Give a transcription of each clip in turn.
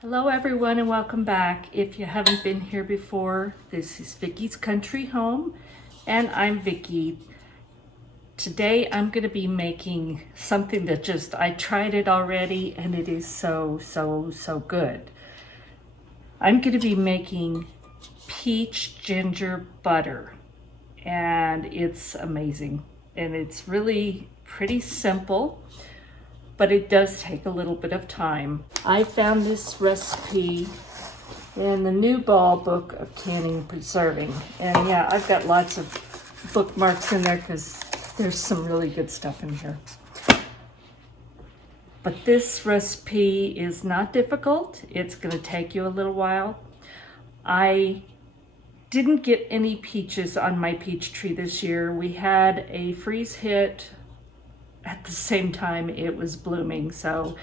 Hello everyone and welcome back. If you haven't been here before, this is Vickie's Country Home and I'm Vickie. Today I'm going to be making something that I tried it already and it is so good. I'm going to be making peach ginger butter and it's amazing and it's really pretty simple. But it does take a little bit of time. I found this recipe in the New Ball book of canning and preserving. And yeah, I've got lots of bookmarks in there because there's some really good stuff in here. But this recipe is not difficult. It's gonna take you a little while. I didn't get any peaches on my peach tree this year. We had a freeze hit at the same time it was blooming, so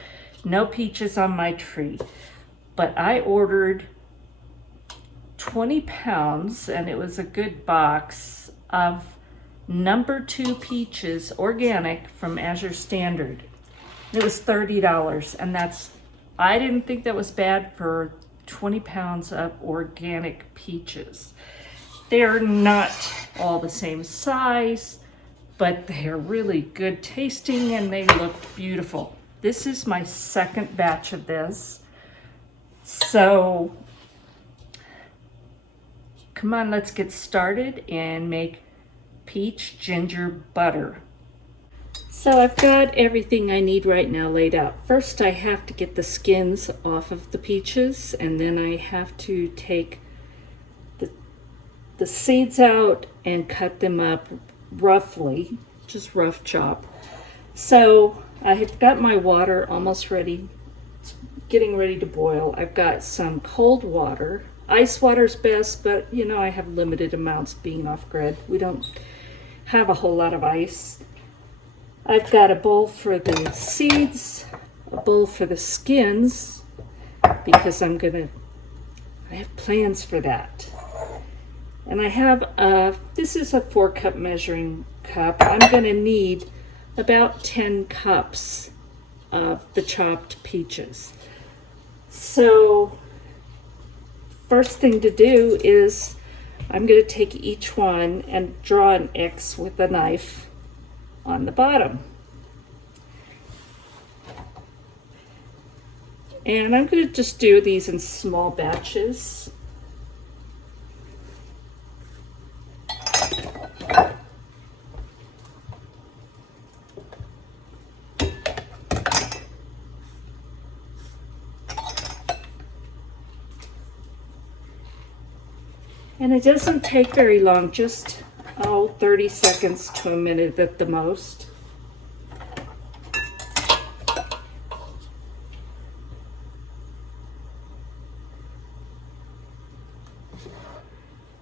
no peaches on my tree. But I ordered 20 pounds, and it was a good box of number 2 peaches, organic, from Azure Standard. It was $30, and I didn't think that was bad for 20 pounds of organic peaches. They're not all the same size, but they're really good tasting and they look beautiful. This is my second batch of this. So come on, let's get started and make peach ginger butter. So I've got everything I need right now laid out. First, I have to get the skins off of the peaches, and then I have to take the seeds out and cut them up roughly, just rough chop. So I have got my water almost ready. It's getting ready to boil. I've got some cold water. Ice water's best, but you know, I have limited amounts being off grid. We don't have a whole lot of ice. I've got a bowl for the seeds, a bowl for the skins, because I have plans for that. And I have, this is a 4-cup measuring cup. I'm gonna need about 10 cups of the chopped peaches. So first thing to do is I'm gonna take each one and draw an X with a knife on the bottom. And I'm gonna just do these in small batches. And it doesn't take very long, just 30 seconds to a minute at the most.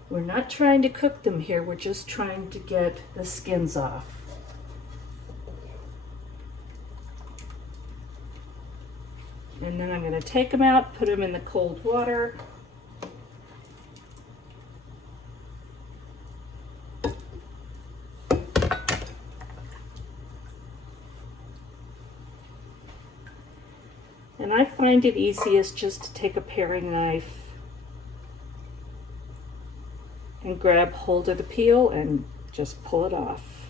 We're not trying to cook them here, we're just trying to get the skins off. And then I'm going to take them out, put them in the cold water. And I find it easiest just to take a paring knife and grab hold of the peel and just pull it off.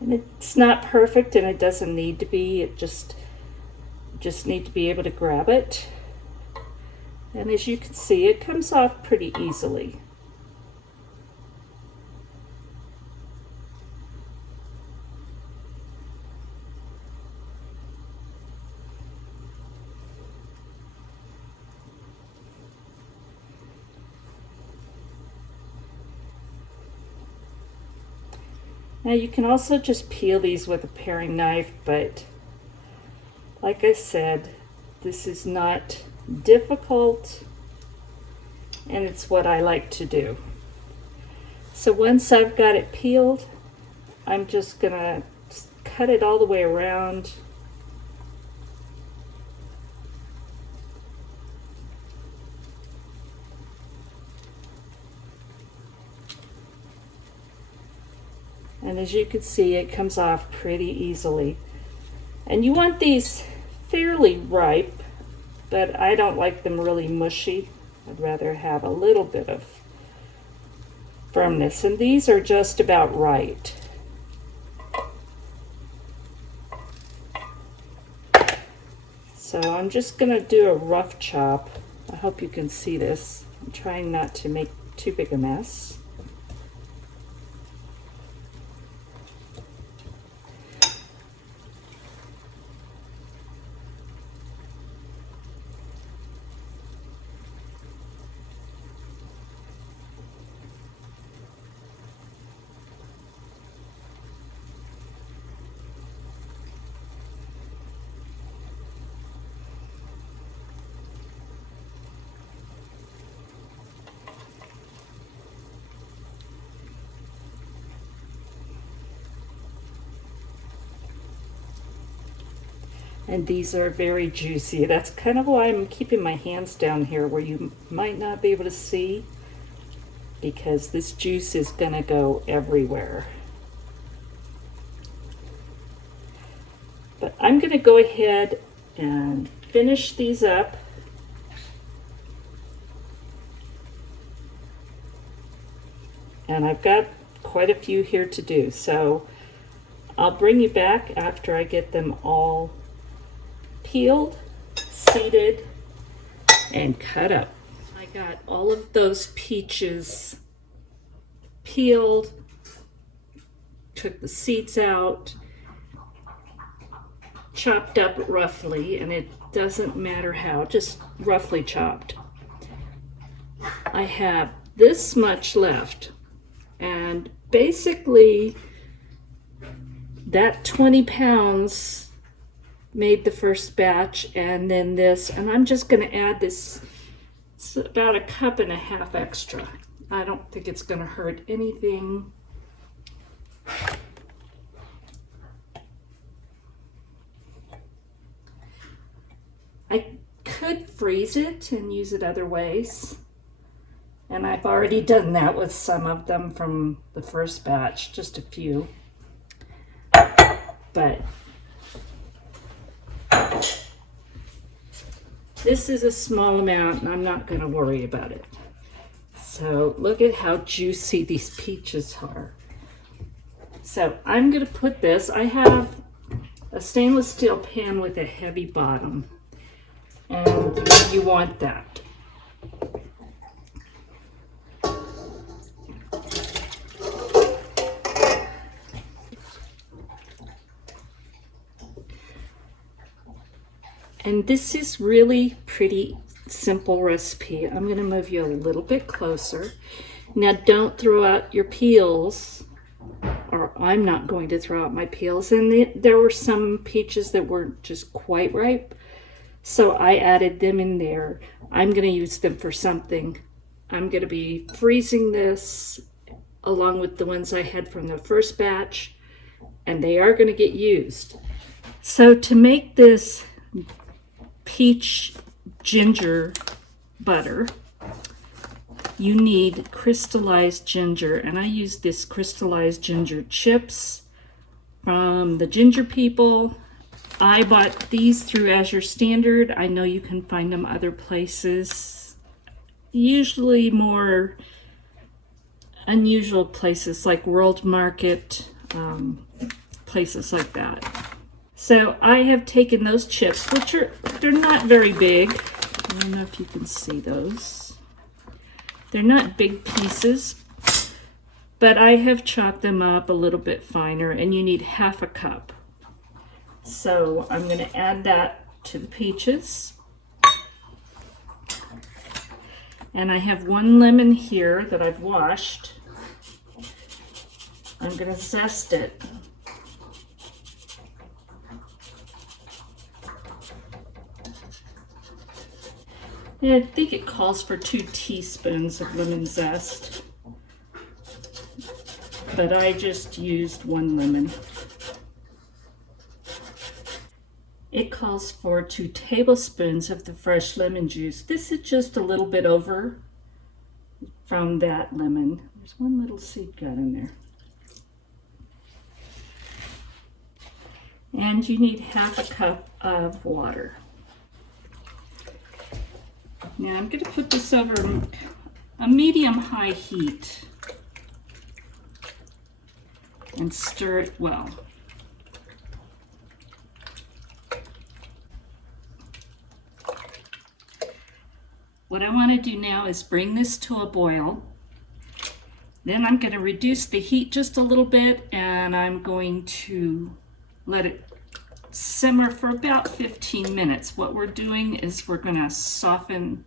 And it's not perfect and it doesn't need to be, it just need to be able to grab it. And as you can see, it comes off pretty easily. Now you can also just peel these with a paring knife, but like I said, this is not difficult and it's what I like to do. So once I've got it peeled, I'm just gonna cut it all the way around. And as you can see, it comes off pretty easily. And you want these fairly ripe, but I don't like them really mushy. I'd rather have a little bit of firmness, and these are just about right. So I'm just going to do a rough chop. I hope you can see this. I'm trying not to make too big a mess. And these are very juicy. That's kind of why I'm keeping my hands down here where you might not be able to see, because this juice is gonna go everywhere. But I'm gonna go ahead and finish these up. And I've got quite a few here to do, so I'll bring you back after I get them all peeled, seeded, and cut up. I got all of those peaches peeled, took the seeds out, chopped up roughly, and it doesn't matter how, just roughly chopped. I have this much left, and basically that 20 pounds made the first batch, and then this, and I'm just going to add this. It's about a cup and a half extra. I don't think it's going to hurt anything. I could freeze it and use it other ways, and I've already done that with some of them from the first batch, just a few. But this is a small amount, and I'm not going to worry about it. So look at how juicy these peaches are. So I'm going to put this, I have a stainless steel pan with a heavy bottom, and you want that. And this is really pretty simple recipe. I'm going to move you a little bit closer. Now don't throw out your peels, or I'm not going to throw out my peels. And there were some peaches that weren't just quite ripe, so I added them in there. I'm going to use them for something. I'm going to be freezing this along with the ones I had from the first batch, and they are going to get used. So to make this peach ginger butter, you need crystallized ginger, and I use this crystallized ginger chips from the Ginger People. I bought these through Azure Standard. I know you can find them other places, usually more unusual places like World Market, places like that. So I have taken those chips, which they're not very big. I don't know if you can see those. They're not big pieces, but I have chopped them up a little bit finer, and you need half a cup. So I'm going to add that to the peaches. And I have 1 lemon here that I've washed. I'm going to zest it. And I think it calls for 2 teaspoons of lemon zest, but I just used 1 lemon. It calls for 2 tablespoons of the fresh lemon juice. This is just a little bit over from that lemon. There's one little seed got in there. And you need half a cup of water. Now I'm going to put this over a medium-high heat and stir it well. What I want to do now is bring this to a boil. Then I'm going to reduce the heat just a little bit, and I'm going to let it simmer for about 15 minutes. What we're doing is we're going to soften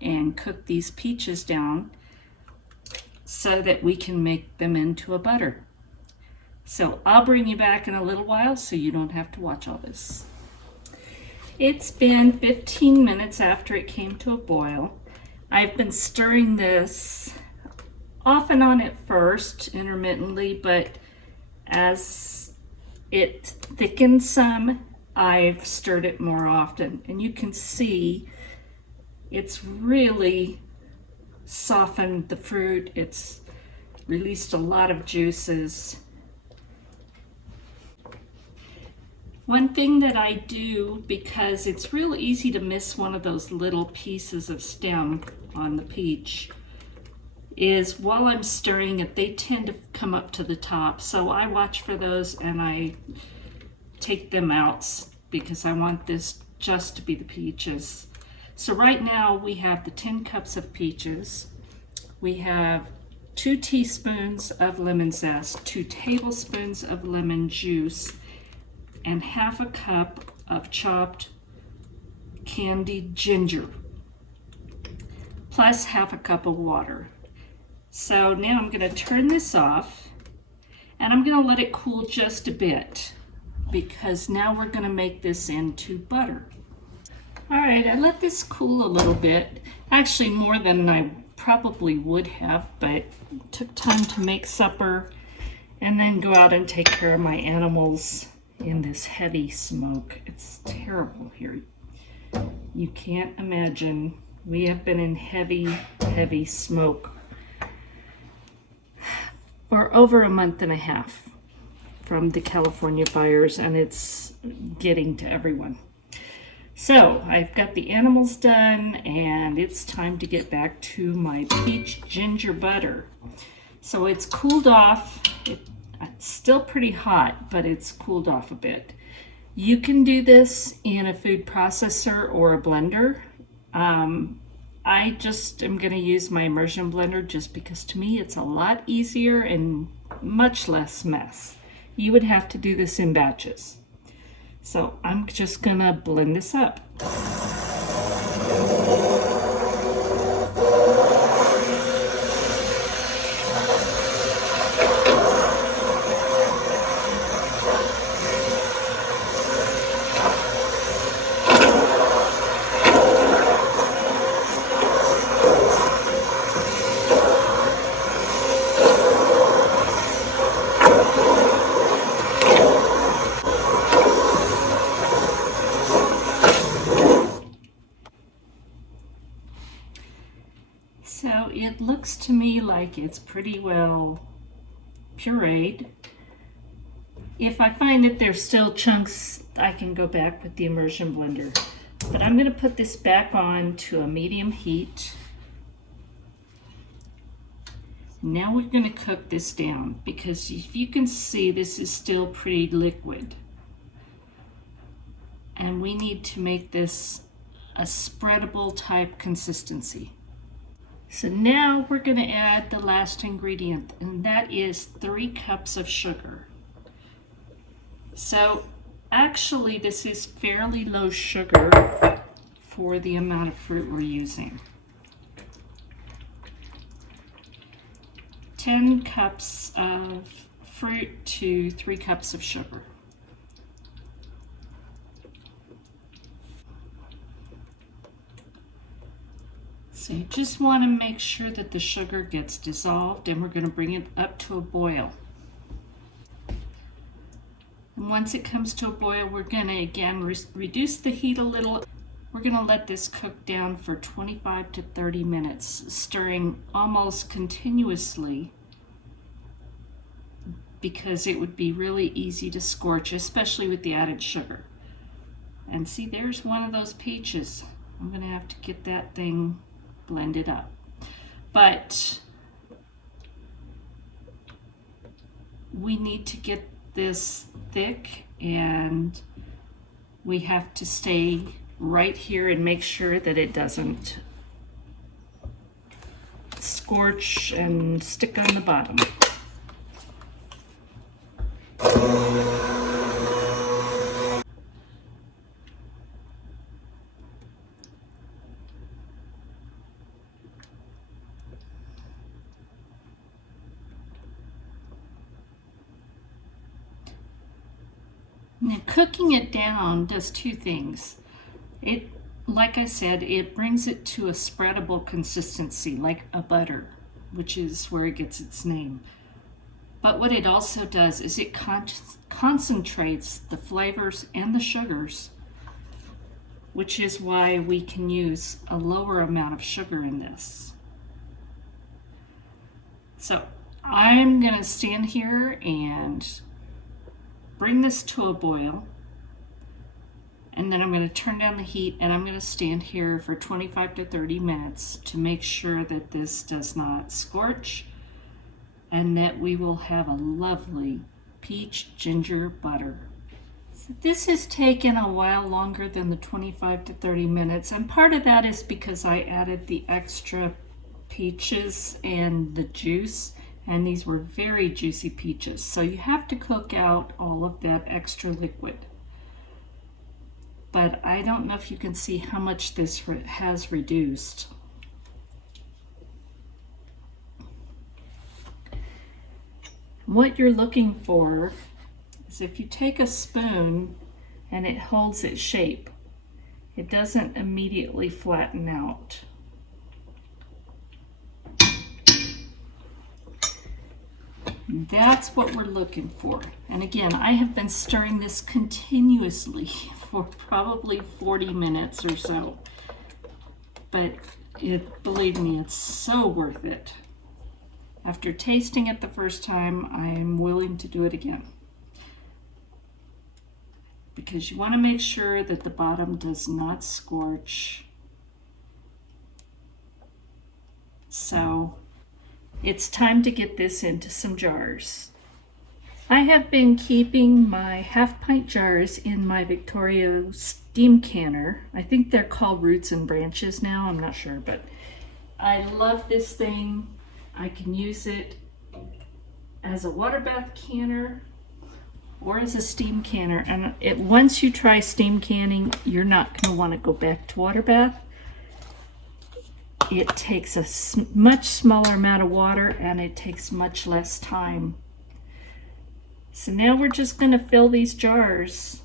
and cook these peaches down so that we can make them into a butter. So I'll bring you back in a little while so you don't have to watch all this. It's been 15 minutes after it came to a boil. I've been stirring this off and on at first, intermittently, but as it thickens some, I've stirred it more often. And you can see it's really softened the fruit. It's released a lot of juices. One thing that I do, because it's real easy to miss one of those little pieces of stem on the peach, is while I'm stirring it, they tend to come up to the top. So I watch for those and I take them out because I want this just to be the peaches. So right now we have the 10 cups of peaches. We have 2 teaspoons of lemon zest, 2 tablespoons of lemon juice, and half a cup of chopped candied ginger, plus half a cup of water. So now I'm going to turn this off, and I'm going to let it cool just a bit, because now we're going to make this into butter. All right, I let this cool a little bit, actually more than I probably would have, but it took time to make supper and then go out and take care of my animals in this heavy smoke. It's terrible here. You can't imagine. We have been in heavy smoke for over a month and a half from the California fires, and it's getting to everyone. So I've got the animals done, and it's time to get back to my peach ginger butter. So it's cooled off. It's still pretty hot, but it's cooled off a bit. You can do this in a food processor or a blender. I just am going to use my immersion blender just because to me it's a lot easier and much less mess. You would have to do this in batches. So I'm just going to blend this up. So it looks to me like it's pretty well pureed. If I find that there's still chunks, I can go back with the immersion blender. But I'm going to put this back on to a medium heat. Now we're going to cook this down, because if you can see, this is still pretty liquid. And we need to make this a spreadable type consistency. So now we're going to add the last ingredient, and that is 3 cups of sugar. So actually this is fairly low sugar for the amount of fruit we're using. 10 cups of fruit to 3 cups of sugar. So you just want to make sure that the sugar gets dissolved, and we're going to bring it up to a boil. And once it comes to a boil, we're going to again reduce the heat a little. We're going to let this cook down for 25 to 30 minutes, stirring almost continuously because it would be really easy to scorch, especially with the added sugar. And see, there's one of those peaches. I'm gonna have to get that thing blended up. But we need to get this thick, and we have to stay right here and make sure that it doesn't scorch and stick on the bottom. Now, cooking it down does two things. It, like I said, it brings it to a spreadable consistency, like a butter, which is where it gets its name. But what it also does is it concentrates the flavors and the sugars, which is why we can use a lower amount of sugar in this. So I'm gonna stand here and bring this to a boil, and then I'm going to turn down the heat, and I'm going to stand here for 25 to 30 minutes to make sure that this does not scorch and that we will have a lovely peach ginger butter. So this has taken a while longer than the 25 to 30 minutes, and part of that is because I added the extra peaches and the juice, and these were very juicy peaches. So you have to cook out all of that extra liquid. But I don't know if you can see how much this has reduced. What you're looking for is if you take a spoon and it holds its shape, it doesn't immediately flatten out. That's what we're looking for. And again, I have been stirring this continuously for probably 40 minutes or so. But believe me, it's so worth it. After tasting it the first time, I'm willing to do it again. Because you want to make sure that the bottom does not scorch. So it's time to get this into some jars. I have been keeping my half-pint jars in my Victoria steam canner. I think they're called Roots and Branches now, I'm not sure, but I love this thing. I can use it as a water bath canner or as a steam canner. And once you try steam canning, you're not going to want to go back to water bath. It takes a much smaller amount of water and it takes much less time. So now we're just going to fill these jars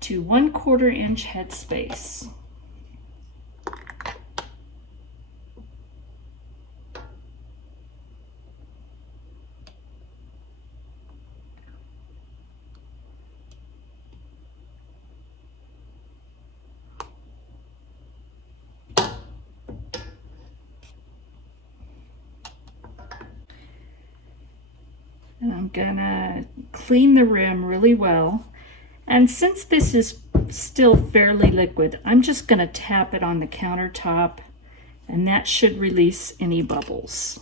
to 1/4 inch headspace. And I'm gonna clean the rim really well. And since this is still fairly liquid, I'm just gonna tap it on the countertop, and that should release any bubbles.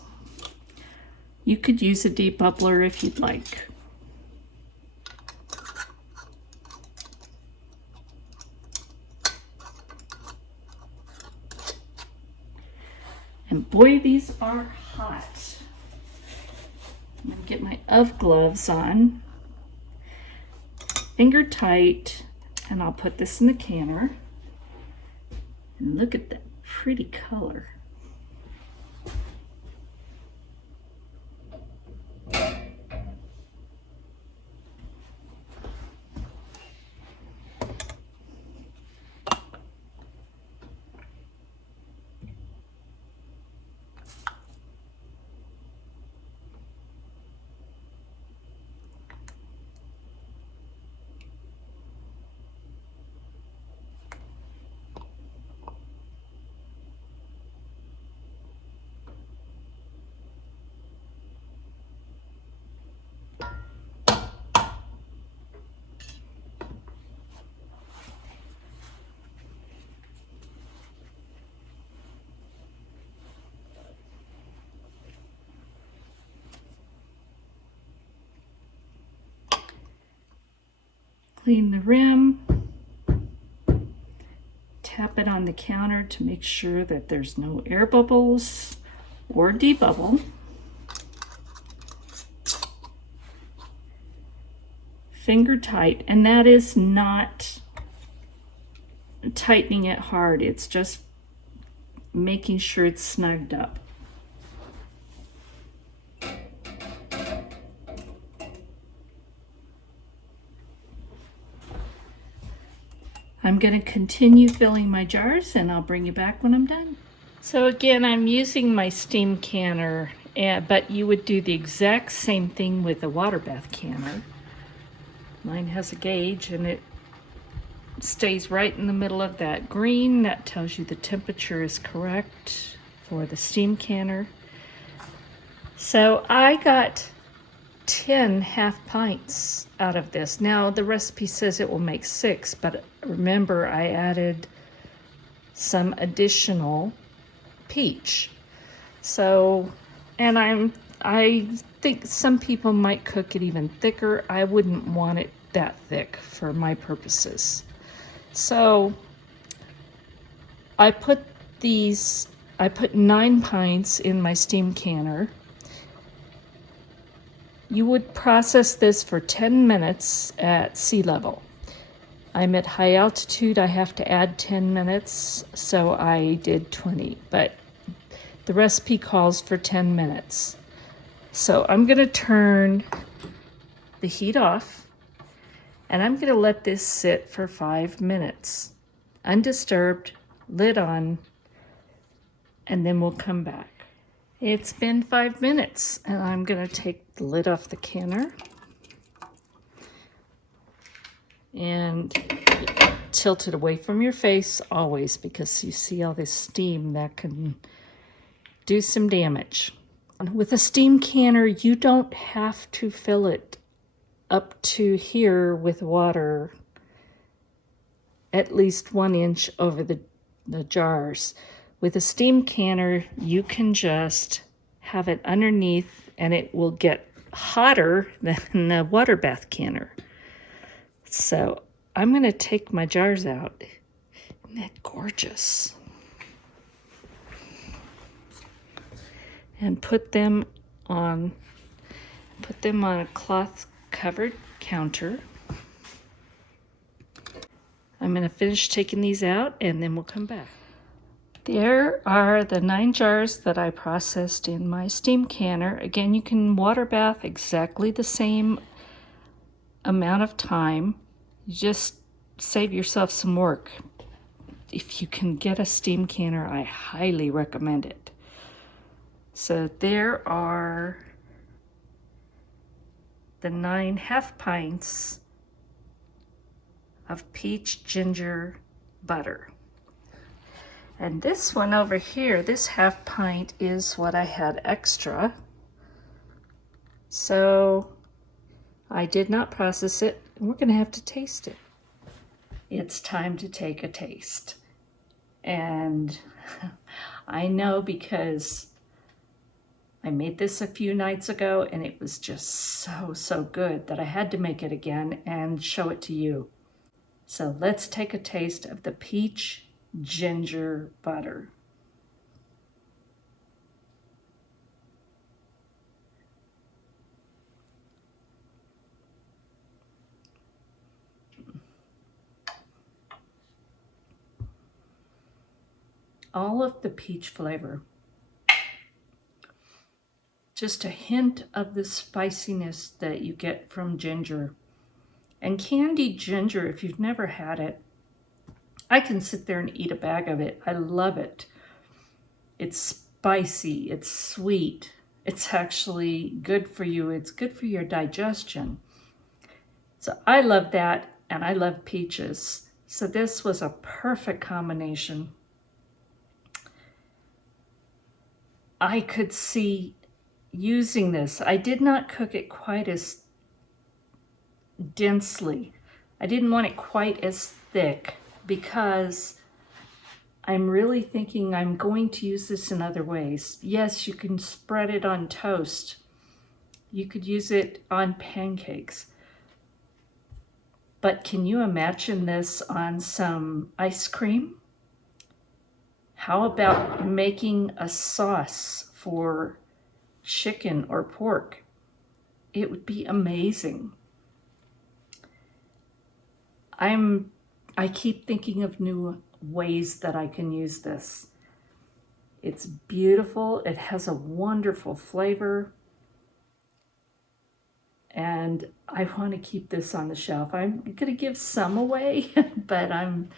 You could use a debubbler if you'd like. And boy, these are hot. I'm going to get my UV gloves on, finger tight, and I'll put this in the canner. And look at that pretty color. Clean the rim. Tap it on the counter to make sure that there's no air bubbles or debubble. Finger tight, and that is not tightening it hard, it's just making sure it's snugged up. I'm going to continue filling my jars and I'll bring you back when I'm done. So again, I'm using my steam canner, but you would do the exact same thing with a water bath canner. Mine has a gauge and it stays right in the middle of that green. That tells you the temperature is correct for the steam canner. So I got 10 half pints out of this. Now the recipe says it will make 6, but remember I added some additional peach. So, and I think some people might cook it even thicker. I wouldn't want it that thick for my purposes. So I put 9 pints in my steam canner. You would process this for 10 minutes at sea level. I'm at high altitude, I have to add 10 minutes, so I did 20, but the recipe calls for 10 minutes. So I'm gonna turn the heat off, and I'm gonna let this sit for 5 minutes, undisturbed, lid on, and then we'll come back. It's been 5 minutes, and I'm gonna take the lid off the canner and tilt it away from your face always, because you see all this steam that can do some damage. With a steam canner, you don't have to fill it up to here with water at least 1 inch over the jars. With a steam canner, you can just have it underneath and it will get hotter than the water bath canner. So I'm going to take my jars out. Isn't that gorgeous? And put them on a cloth covered counter. I'm going to finish taking these out and then we'll come back. There are the 9 jars that I processed in my steam canner. Again, you can water bath exactly the same amount of time. You just save yourself some work. If you can get a steam canner, I highly recommend it. So there are the 9 half pints of peach ginger butter. And this one over here, this half pint, is what I had extra. So I did not process it, and we're gonna have to taste it. It's time to take a taste. And I know because I made this a few nights ago and it was just so good that I had to make it again and show it to you. So let's take a taste of the peach ginger butter. All of the peach flavor. Just a hint of the spiciness that you get from ginger. And candied ginger, if you've never had it, I can sit there and eat a bag of it. I love it. It's spicy, it's sweet. It's actually good for you. It's good for your digestion. So I love that, and I love peaches. So this was a perfect combination. I could see using this. I did not cook it quite as densely. I didn't want it quite as thick because I'm really thinking I'm going to use this in other ways. Yes, you can spread it on toast. You could use it on pancakes. But can you imagine this on some ice cream? How about making a sauce for chicken or pork? It would be amazing. I keep thinking of new ways that I can use this. It's beautiful. It has a wonderful flavor. And I want to keep this on the shelf. I'm going to give some away, but I'm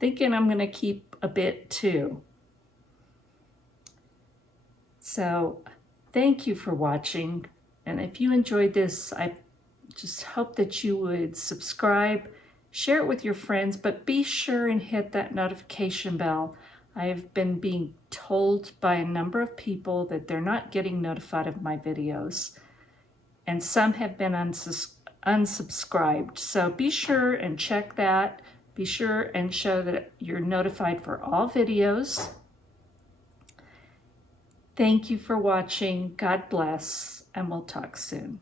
thinking I'm going to keep a bit too. So thank you for watching. And if you enjoyed this, I just hope that you would subscribe, share it with your friends, but be sure and hit that notification bell. I have been being told by a number of people that they're not getting notified of my videos, and some have been unsubscribed. So be sure and check that. Be sure and show that you're notified for all videos. Thank you for watching. God bless, and we'll talk soon.